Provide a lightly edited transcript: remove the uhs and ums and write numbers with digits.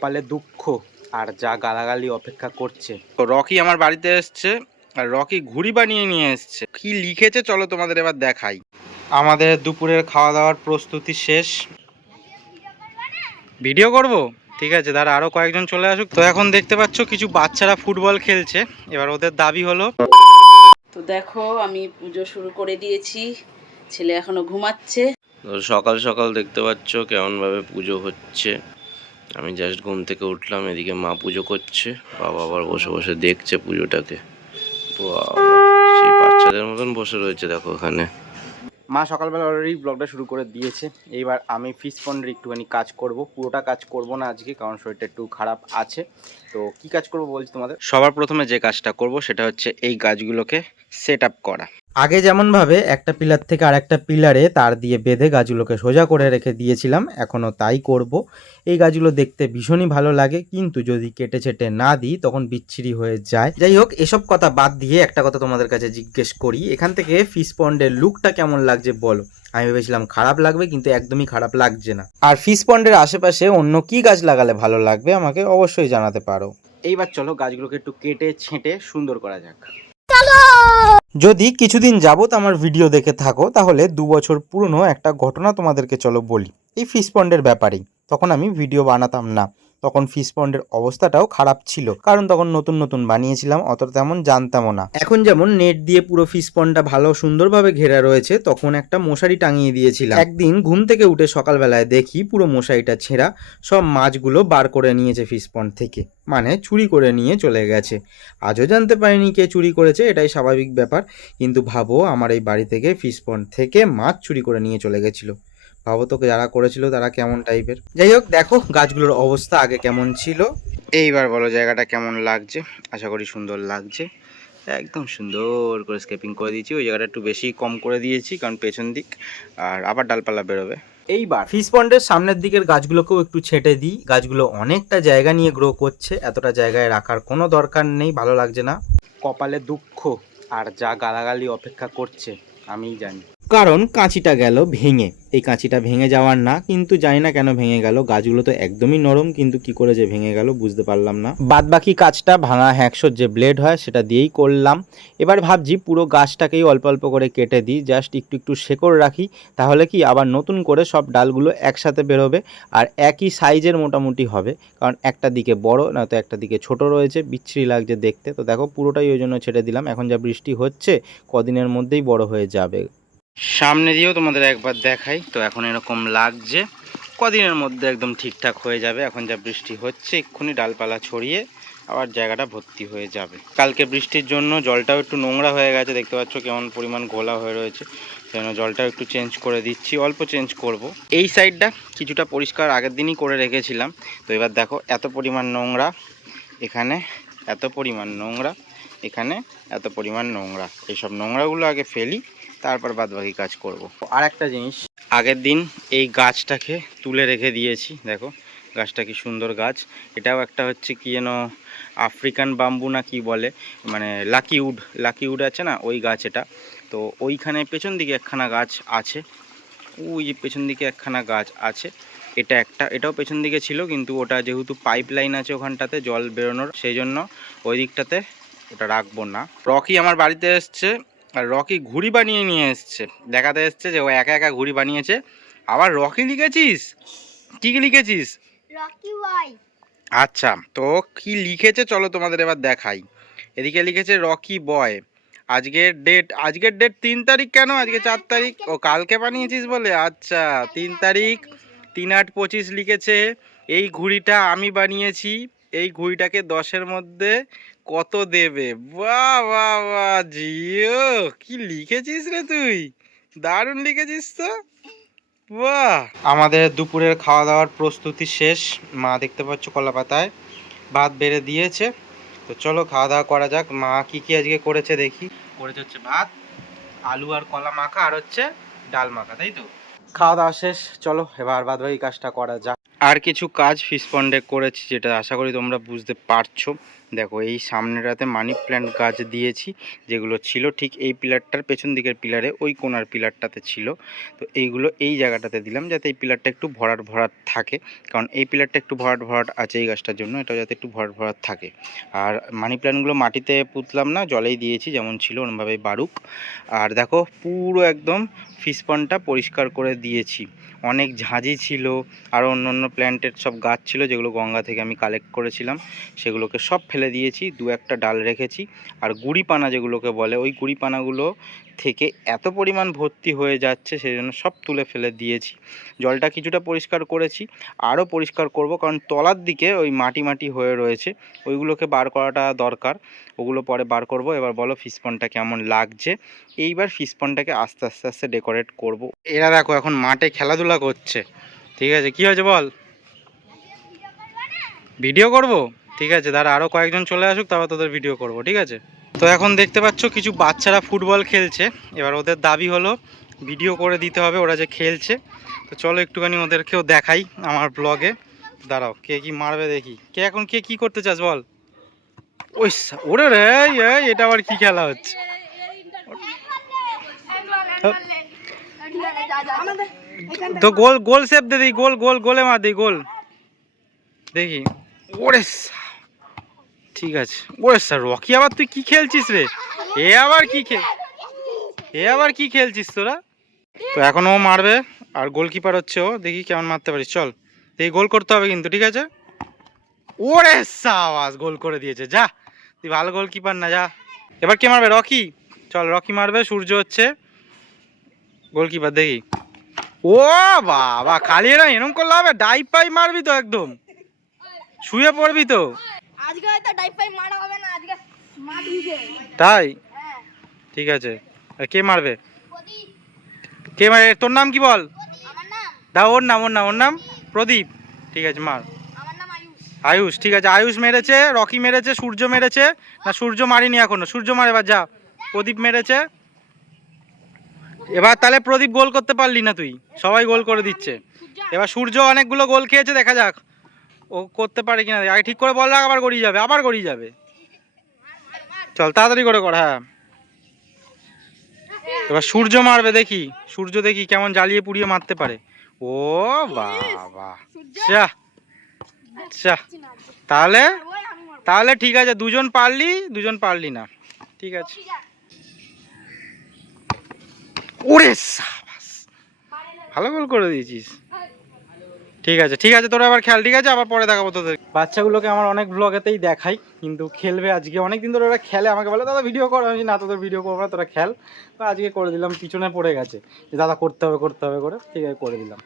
কপালে দুঃখ আর যা গালাগালি অপেক্ষা করছে। তো রকি আমার বাড়িতে এসছে আর রকি ঘুড়ি বানিয়ে নিয়ে এসছে। কি লিখেছে চলো তোমাদের এবার দেখাই। আমাদের দুপুরের খাওয়া দাওয়ার প্রস্তুতি শেষ। ভিডিও করব, ঠিক আছে, দাঁড়া আরো কয়েকজন চলে আসুক। তো এখন দেখতে পাচ্ছ কিছু বাচ্চারা ফুটবল খেলছে। এবার ওদের দাবি হলো, তো দেখো আমি পুজো শুরু করে দিয়েছি, ছেলে এখনো ঘুমাচ্ছে। তো সকাল সকাল দেখতে পাচ্ছ কেমন ভাবে পুজো হচ্ছে। আমি জাস্ট ঘুম থেকে উঠলাম, এদিকে মা পুজো করছে, বাবা আবার বসে বসে দেখছে পুজোটাকে। বাবা সেই বাচ্চাদের মতন বসে রয়েছে দেখো ওখানে। মা সকালবেলা অলরেডি ব্লগটা শুরু করে দিয়েছে। এইবার আমি ফিশ পন্ডের একটুখানি কাজ করব, পুরোটা কাজ করব না আজকে, কারণ শরীরটা একটু খারাপ আছে। তো কি কাজ করব বলছি তোমাদের। সবার প্রথমে যে কাজটা করব সেটা হচ্ছে এই গাছগুলোকে সেট আপ করা। আগে যেমনভাবে একটা পিলার থেকে আর একটা পিলারে তার দিয়ে বেঁধে গাছগুলোকে সোজা করে রেখে দিয়েছিলাম, এখনও তাই করব। এই গাছগুলো দেখতে ভীষণই ভালো লাগে, কিন্তু যদি কেটে ছেটে না দিই তখন বিচ্ছিরি হয়ে যায়। যাই হোক, এসব কথা বাদ দিয়ে একটা কথা তোমাদের কাছে জিজ্ঞেস করি, এখান থেকে ফিশ পন্ডের লুকটা কেমন লাগছে বলো। আমি ভেবেছিলাম খারাপ লাগবে, কিন্তু একদমই খারাপ লাগছে না। আর ফিশ পন্ডের আশেপাশে অন্য কি গাছ লাগালে ভালো লাগবে আমাকে অবশ্যই জানাতে পারো। এইবার চলো গাছগুলোকে একটু কেটে ছেঁটে সুন্দর করা যাক। যদি কিছুদিন যাবত আমার ভিডিও দেখে থাকো তাহলে 2 বছর পুরনো একটা ঘটনা তোমাদেরকে চলো বলি। এই ফিশ পন্ডের ব্যাপারেই। তখন আমি ভিডিও বানাতাম না, তখন ফিশ পন্ডের অবস্থাটাও খারাপ ছিল, কারণ তখন নতুন নতুন বানিয়েছিলাম, অতটা তেমন জানতামও না। এখন যেমন নেট দিয়ে পুরো ফিশ পন্ডটা ভালো সুন্দরভাবে ঘেরা রয়েছে, তখন একটা মশারি টাঙিয়ে দিয়েছিলাম। একদিন ঘুম থেকে উঠে সকালবেলায় দেখি পুরো মশারিটা ছেঁড়া, সব মাছগুলো বার করে নিয়েছে ফিশ পন্ড থেকে, মানে চুরি করে নিয়ে চলে গেছে। আজও জানতে পারিনি কে চুরি করেছে, এটাই স্বাভাবিক ব্যাপার। কিন্তু ভাবো, আমার এই বাড়ি থেকে ফিশ পন্ড থেকে মাছ চুরি করে নিয়ে চলে গেছিলো। ভাবো তোকে যারা করেছিল তারা কেমন টাইপের। যাই হোক, দেখো গাছগুলোর অবস্থা আগে কেমন ছিল, এইবার বলো জায়গাটা কেমন লাগছে। আশা করি সুন্দর লাগছে। একদম সুন্দর করে স্কেপিং করে দিয়েছি। ওই জায়গাটা একটু বেশি কম করে দিয়েছি, কারণ পেছন দিক আর আবার ডালপালা বেরোবে। এইবার ফিশ পন্ডের সামনের দিকের গাছগুলোকেও একটু ছেঁটে দিই। গাছগুলো অনেকটা জায়গা নিয়ে গ্রো করছে, এতটা জায়গায় রাখার কোনো দরকার নেই, ভালো লাগছে না। কপালে দুঃখ আর যা গালাগালি অপেক্ষা করছে আমিই জানি। কারণ কাঁচিটা গেল ভেঙে। এই কাঁচিটা ভেঙে যাওয়ার না, কিন্তু জানি না কেন ভেঙে গেল। গাছগুলো তো একদমই নরম, কিন্তু কি করে যে ভেঙে গেল বুঝতে পারলাম না। বাদ বাকি কাজটা ভাঙা হ্যাকশোর যে ব্লেড হয় সেটা দিয়েই করলাম। এবার ভাবছি পুরো গাছটাকেই অল্প অল্প করে কেটে দিই, জাস্ট একটু একটু শেকড় রাখি, তাহলে কি আবার নতুন করে সব ডালগুলো একসাথে বেরোবে আর একই সাইজের মোটামুটি হবে। কারণ একটা দিকে বড়, নয়তো একটা দিকে ছোট রয়েছে, বিচ্ছিরি লাগছে দেখতে। তো দেখো পুরোটাই ওই জন্য ছেড়ে দিলাম। এখন যা বৃষ্টি হচ্ছে কদিনের মধ্যেই বড় হয়ে যাবে। সামনে দিয়েও তোমাদের একবার দেখাই। তো এখন এরকম লাগছে, কদিনের মধ্যে একদম ঠিকঠাক হয়ে যাবে। এখন যা বৃষ্টি হচ্ছে এক্ষুনি ডালপালা ছড়িয়ে আবার জায়গাটা ভর্তি হয়ে যাবে। কালকে বৃষ্টির জন্য জলটাও একটু নোংরা হয়ে গেছে, দেখতে পাচ্ছ কেমন পরিমাণ ঘোলা হয়ে রয়েছে। সেজন্য জলটাও একটু চেঞ্জ করে দিচ্ছি, অল্প চেঞ্জ করব। এই সাইডটা কিছুটা পরিষ্কার আগের দিনই করে রেখেছিলাম। তো এবার দেখো এত পরিমাণ নোংরা এখানে, এত পরিমাণ নোংরা এখানে, এত পরিমাণ নোংরা। এইসব নোংরাগুলো আগে ফেলি, তারপর বাদবাকি কাজ করব। আর একটা জিনিস, আগের দিন এই গাছটাকে তুলে রেখে দিয়েছি। দেখো গাছটা কি সুন্দর গাছ। এটাও একটা হচ্ছে কি যেন আফ্রিকান বাম্বু না কি বলে, মানে লাকি উড আছে না, ওই গাছ এটা। তো ওইখানে পেছন দিকে একখানা গাছ আছে, ওই যে পেছন দিকে একখানা গাছ আছে। এটা একটা, এটাও পেছন দিকে ছিল, কিন্তু ওটা যেহেতু পাইপ লাইন আছে ওখানটাতে জল বেরোনোর, সেই জন্য ওই দিকটাতে ওটা রাখবো না। রকি আমার বাড়িতে এসছে আর রকি ঘুড়ি বানিয়ে নিয়ে এসছে, দেখাতে এসছে যে ও একা একা ঘুড়ি বানিয়েছে। আবার রকি লিখেছিস? কি লিখেছিস? রকি বয়। আচ্ছা, তো কি লিখেছে চলো তোমাদের এবার দেখাই। এদিকে লিখেছে রকি বয়। আজকের ডেট 3 তারিখ কেন? আজকে 4 তারিখ। ও কালকে বানিয়েছিস বলে, আচ্ছা 3 তারিখ 3-8-25 লিখেছে। এই ঘুড়িটা আমি বানিয়েছি। এই ঘুড়িটাকে 10-এর মধ্যে কত দেবে? বাহ বাহ বাহ জিও, কি লিখেছিস রে তুই, দারুণ লিখেছিস তো, বাহ। আমাদের দুপুরের খাওয়া দাওয়ার প্রস্তুতি শেষ। মা দেখতে পাচ্ছ কলা পাতায় ভাত বেড়ে দিয়েছে। তো চলো খাওয়া দাওয়া করা যাক। মা কি কি আজকে করেছে দেখি। করেছে হচ্ছে ভাত, আলু আর কলা মাখা, আর হচ্ছে ডাল মাখা, তাই তো। খাওয়া দাওয়া শেষ, চলো এবার বাদবাকি কাজটা করা যাক। আর কিছু কাজ ফিশ পন্ডে করেছি, যেটা আশা করি তোমরা বুঝতে পারছো। দেখো, এই সামনেটাতে মানি প্ল্যান্ট গাছ দিয়েছি, যেগুলো ছিল ঠিক এই পিলারটার পেছন দিকের পিলারে, ওই কোনার পিলারটাতে ছিল। তো এইগুলো এই জায়গাটাতে দিলাম, যাতে এই পিলারটা একটু ভরাট ভরাট থাকে, কারণ এই পিলারটা একটু ভরাট ভরাট আছে এই গাছটার জন্য, এটা যাতে একটু ভরাট ভরাট থাকে। আর মানি প্ল্যান্টগুলো মাটিতে পুঁতলাম না, জলেই দিয়েছি, যেমন ছিল ওরমভাবেই বাড়ুক। আর দেখো, পুরো একদম ফিশ পন্ডটা পরিষ্কার করে দিয়েছি। অনেক ঝাঁঝি ছিল, আর অন্য অন্য প্ল্যান্টের সব গাছ ছিল, যেগুলো গঙ্গা থেকে আমি কালেক্ট করেছিলাম, সেগুলোকে সব ফেলে দিয়েছি। দু একটা ডাল রেখেছি। আর গুড়িপানা যেগুলোকে বলে, ওই গুড়িপানাগুলো থেকে এত পরিমাণ ভর্তি হয়ে যাচ্ছে, সেই জন্য সব তুলে ফেলে দিয়েছি। জলটা কিছুটা পরিষ্কার করেছি, আরও পরিষ্কার করব, কারণ তলার দিকে ওই মাটি মাটি হয়ে রয়েছে, ওইগুলোকে বার করাটা দরকার। ওগুলো পরে বার করব। এবার বলো ফিশ পন্ডটা কেমন লাগছে। এইবার ফিশ পন্ডটাকে আস্তে আস্তে আস্তে ডেকোরেট করব। এরা দেখো এখন মাঠে খেলাধুলা করছে, ঠিক আছে। কি হয়েছে বল? ভিডিও করব, ঠিক আছে, দাঁড়া আরও কয়েকজন চলে আসুক, তারপর তোদের ভিডিও করব, ঠিক আছে। তো এখন দেখতে পাচ্ছ কিছু বাচ্চারা ফুটবল খেলছে। এবার ওদের দাবি হলো ভিডিও করে দিতে হবে ওরা যে খেলছে। তো চলো একটুখানি ওদেরকেও দেখাই আমার ব্লগে। দাঁড়াও, কে কি মারবে দেখি। কে এখন কে কি করতে চাস বল? ওই ওরে রে, এটা আবার কি খেলা হচ্ছে? তো গোল গোল শেপ দে দিই, গোল গোল গোলে মার দিই, গোল দেখি। ওরে ঠিক আছে। ওরে স্যার, রকি আবার তুই কি খেলছিস রে? এ আবার কি খেলছিস তোরা? তো এখন ও মারবে, আর গোলকিপার হচ্ছে ও। দেখি কেমন মারতে পারিস, চল দেখি। গোল করতে হবে কিন্তু, ঠিক আছে। ওরে সাবাস, গোল করে দিয়েছে। যা, তুই ভালো গোলকিপার না, যা। এবার কে মারবে? রকি। চল, রকি মারবে। সূর্য হচ্ছে গোলকিপার, দেখি। ও বাবা, খালি এরা এরকম করলে হবে? ডাইভ পাই মারবি তো, একদম শুয়ে পড়বি তো। আজকে হয়তো ডাইভ পাই মারা হবে না, আজকে মার দিবে। তাই? হ্যাঁ। ঠিক আছে। আর কে মারবে? কে মারবে? তোর নাম কি বল? আমার নাম দা, ওর নাম প্রদীপ। ঠিক আছে, মার। আমার নাম আয়ুষ। আয়ুষ, ঠিক আছে। আয়ুষ মেরেছে, রকি মেরেছে, সূর্য মেরেছে। না, সূর্য মারিনি এখনো। সূর্য মারে, এবার যা। প্রদীপ মেরেছে। এবার তাহলে প্রদীপ গোল করতে পারলি না তুই, সবাই গোল করে দিচ্ছে। এবার সূর্য অনেকগুলো গোল খেয়েছে, দেখা যাক ও করতে পারে কিনা। আগে ঠিক করে বল রাখ, আবার গড়িয়ে যাবে। চল তাড়াতাড়ি করে কর, হ্যাঁ। এবার সূর্য মারবে, দেখি সূর্য দেখি কেমন জ্বালিয়ে পুড়িয়ে মারতে পারে। ও বাবা, যা যা। তাহলে তাহলে ঠিক আছে, দুজন পারলি না, ঠিক আছে। ওরে সাবাস, ভালো গোল করে দিয়েছিস। ঠিক আছে তোরা আবার খেল, ঠিক আছে। আবার পরে দেখাবো তোদের। বাচ্চাগুলোকে আমার অনেক ব্লগেতেই দেখাই, কিন্তু খেলবে আজকে। অনেকদিন ধরে ওরা খেলে, আমাকে বলে দাদা ভিডিও করো। আমি না, তোদের ভিডিও করবো না, তোরা খেল। তো আজকে করে দিলাম, পিছনে পড়ে গেছে যে দাদা করতে হবে করে। ঠিক আছে, করে দিলাম।